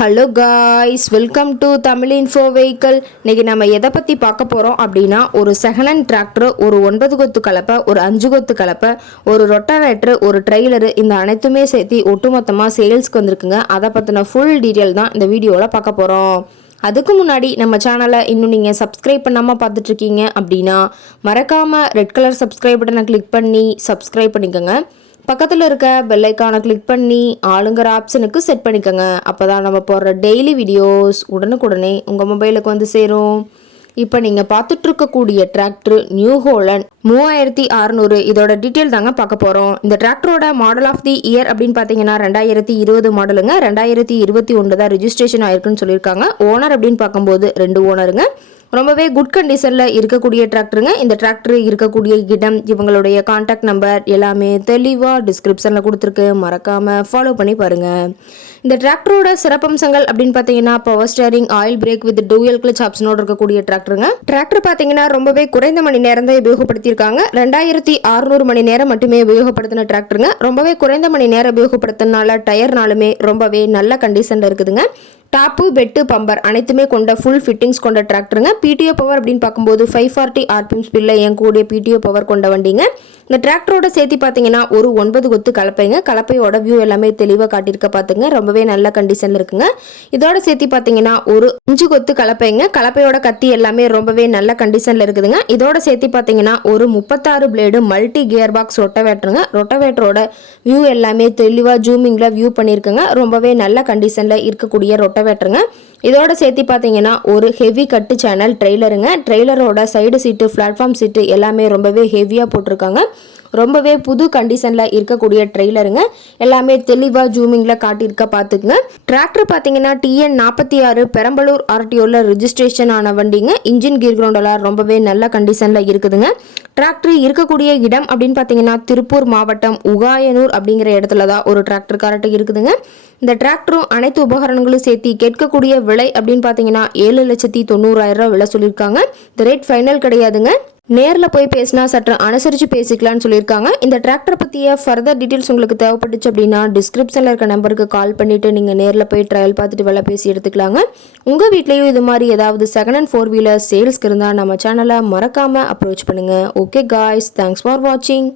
Hello guys welcome to Tamil info vehicle இன்னைக்கு நம்ம எதை பற்றி பார்க்க போகிறோம் அப்படின்னா ஒரு செகண்ட் ஹேண்ட் டிராக்டர் ஒரு ஒன்பது கொத்து கலப்பை ஒரு அஞ்சு கொத்து கலப்பை ஒரு ரொட்டாவேட்ரு ஒரு ட்ரெய்லரு இந்த அனைத்துமே சேர்த்து ஒட்டுமொத்தமாக சேல்ஸ்க்கு வந்திருக்குங்க. அதை பற்றின ஃபுல் டீட்டெயில் தான் இந்த வீடியோவில் பார்க்க போகிறோம் அதுக்கு முன்னாடி நம்ம சேனலை இன்னும் நீங்கள் சப்ஸ்கிரைப் பண்ணாமல் பார்த்துட்ருக்கீங்க அப்படின்னா மறக்காமல் ரெட் கலர் சப்ஸ்கிரைப் பட்டனை கிளிக் பண்ணி சப்ஸ்கிரைப் பண்ணிக்கோங்க. பக்கத்தில் இருக்க பெல்லைக்கானை கிளிக் பண்ணி ஆளுங்கிற ஆப்ஷனுக்கு செட் பண்ணிக்கோங்க. அப்போ தான் நம்ம போடுற டெய்லி வீடியோஸ் உடனுக்குடனே உங்கள் மொபைலுக்கு வந்து சேரும். இப்போ நீங்கள் பார்த்துட்டு இருக்கக்கூடிய டிராக்டர் நியூ ஹோலண்ட் மூவாயிரத்தி அறநூறு இதோட டீட்டெயில் தாங்க பார்க்க போகிறோம் இந்த டிராக்டரோட மாடல் ஆஃப் தி இயர் அப்படின்னு பார்த்தீங்கன்னா ரெண்டாயிரத்தி இருபது மாடலுங்க ரெண்டாயிரத்தி இருபத்தி ஒன்று தான் ரிஜிஸ்ட்ரேஷன் ஆயிருக்குன்னு சொல்லியிருக்காங்க. ஓனர் அப்படின்னு பார்க்கும்போது ரெண்டு ஓனருங்க ரொம்பவே குட் கண்டிஷனில் இருக்கக்கூடிய டிராக்டருங்க இந்த டிராக்டர் இருக்கக்கூடிய இடம் இவங்களுடைய காண்டாக்ட் நம்பர் எல்லாமே தெளிவாக டிஸ்கிரிப்ஷனில் கொடுத்துருக்கு. மறக்காமல் ஃபாலோ பண்ணி பாருங்கள் இந்த டிராக்டரோட சிறப்பம்சங்கள் அப்படின்னு பார்த்தீங்கன்னா power steering oil brake with dual clutch ஆப்ஷனோட இருக்கக்கூடிய டிராக்டருங்க டிராக்டர் பார்த்தீங்கன்னா ரொம்பவே குறைந்த மணி நேரம் தான் உபயோகப்படுத்தியிருக்காங்க. ரெண்டாயிரத்தி அறுநூறு மணி நேரம் மட்டுமே உபயோகப்படுத்தின டிராக்டருங்க ரொம்பவே குறைந்த மணி நேரம் உபயோகப்படுத்தினால டயர்னாலுமே ரொம்பவே நல்ல கண்டிஷனில் இருக்குதுங்க. டாப்பு பெட்டு பம்பர் அனைத்துமே கொண்ட ஃபுல் ஃபிட்டிங்ஸ் கொண்ட டிராக்டருங்க பிடிஓ பவர் அப்படின்னு பார்க்கும்போது ஃபைவ் ஃபார்ட்டி ஆர்பிஎம் ஸ்பீடில் இயங்கக்கூடிய பிடிஓ பவர் கொண்ட வண்டிங்க. இந்த டிராக்டரோட சேர்த்து பார்த்தீங்கன்னா ஒரு ஒன்பது கொத்து கலப்பைங்க. கலப்பையோட வியூ எல்லாமே தெளிவாக காட்டியிருக்க பார்த்துங்க ரொம்பவே நல்ல கண்டிஷனில் இருக்குங்க. இதோட சேர்த்து பார்த்தீங்கன்னா ஒரு அஞ்சு கொத்து கலப்பைங்க. கலப்பையோட கத்தி எல்லாமே ரொம்பவே நல்ல கண்டிஷனில் இருக்குதுங்க. இதோட சேர்த்து பார்த்தீங்கன்னா ஒரு முப்பத்தாறு பிளேடு மல்டி கியர் பாக்ஸ் ரொட்டவேட்டருங்க ரொட்டவேட்டரோட வியூ எல்லாமே தெளிவாக ஜூமிங்கில் வியூ பண்ணியிருக்குங்க. ரொம்பவே நல்ல கண்டிஷனில் இருக்கக்கூடிய ரொட்டவேட்டருங்க இதோட சேர்த்து பார்த்தீங்கன்னா ஒரு ஹெவி கட்டு சேனல் ட்ரெய்லருங்க ட்ரெய்லரோட சைடு சீட்டு பிளாட்ஃபார்ம் சீட்டு எல்லாமே ரொம்பவே ஹெவியாக போட்டிருக்காங்க. ரொம்பவே புது கண்டிஷனில் இருக்கக்கூடிய ட்ரெய்லருங்க எல்லாமே தெளிவாக ஜூமிங்கில் காட்டியிருக்க பார்த்துக்குங்க டிராக்டர் பார்த்தீங்கன்னா டிஎன் நாற்பத்தி ஆறு பெரம்பலூர் ஆர்டிஓவில் ரிஜிஸ்ட்ரேஷன் ஆன வண்டிங்க. இன்ஜின் கீர் கிரவுண்டெல்லாம் ரொம்பவே நல்ல கண்டிஷனில் இருக்குதுங்க. டிராக்டர் இருக்கக்கூடிய இடம் அப்படின்னு பார்த்தீங்கன்னா திருப்பூர் மாவட்டம் உகாயனூர் அப்படிங்கிற இடத்துல தான் ஒரு டிராக்டர் கார்ட்டு இருக்குதுங்க. இந்த டிராக்டரும் அனைத்து உபகரணங்களும் சேர்த்து கேட்கக்கூடிய விலை அப்படின்னு பார்த்தீங்கன்னா ஏழு லட்சத்தி தொண்ணூறாயிரம் ரூபாய் விலை சொல்லியிருக்காங்க. இந்த ரேட் ஃபைனல் கிடையாதுங்க. நேரில் போய் பேசினா சற்று அனுசரித்து பேசிக்கலாம்னு சொல்லியிருக்காங்க. இந்த டிராக்டர் பற்றிய ஃபர்தர் டீட்டெயில்ஸ் உங்களுக்கு தேவைப்பட்டுச்சு அப்படின்னா டிஸ்கிரிப்ஷனில் இருக்க நம்பருக்கு கால் பண்ணிவிட்டு நீங்கள் நேரில் போய் ட்ரையல் பார்த்துட்டு வேலை பேசி எடுத்துக்கலாங்க. உங்கள் வீட்லேயும் இது மாதிரி ஏதாவது செகண்ட் அண்ட் ஃபோர் வீலர் சேல்ஸ்க்கு இருந்தால் நம்ம சேனலை மறக்காமல் அப்ரோச் பண்ணுங்கள் ஓகே காய்ஸ் தேங்க்ஸ் ஃபார் வாட்சிங்